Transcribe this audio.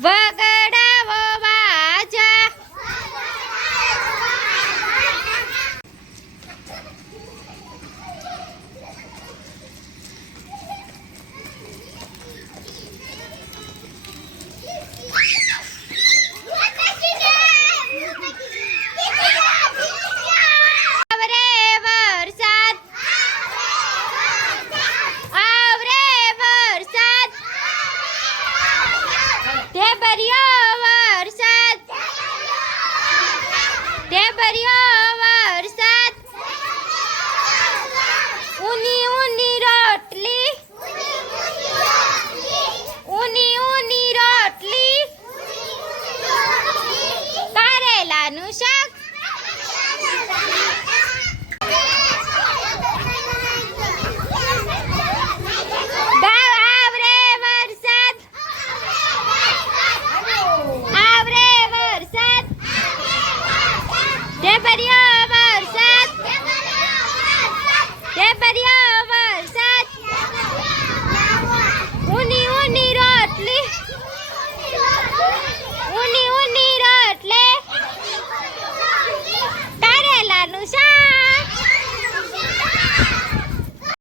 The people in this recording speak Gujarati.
Vaga! કર્યો વરસાદ. ઉની ઉની રોટલી. ઉની ઉની રોટલી. કારેલાનું શાક.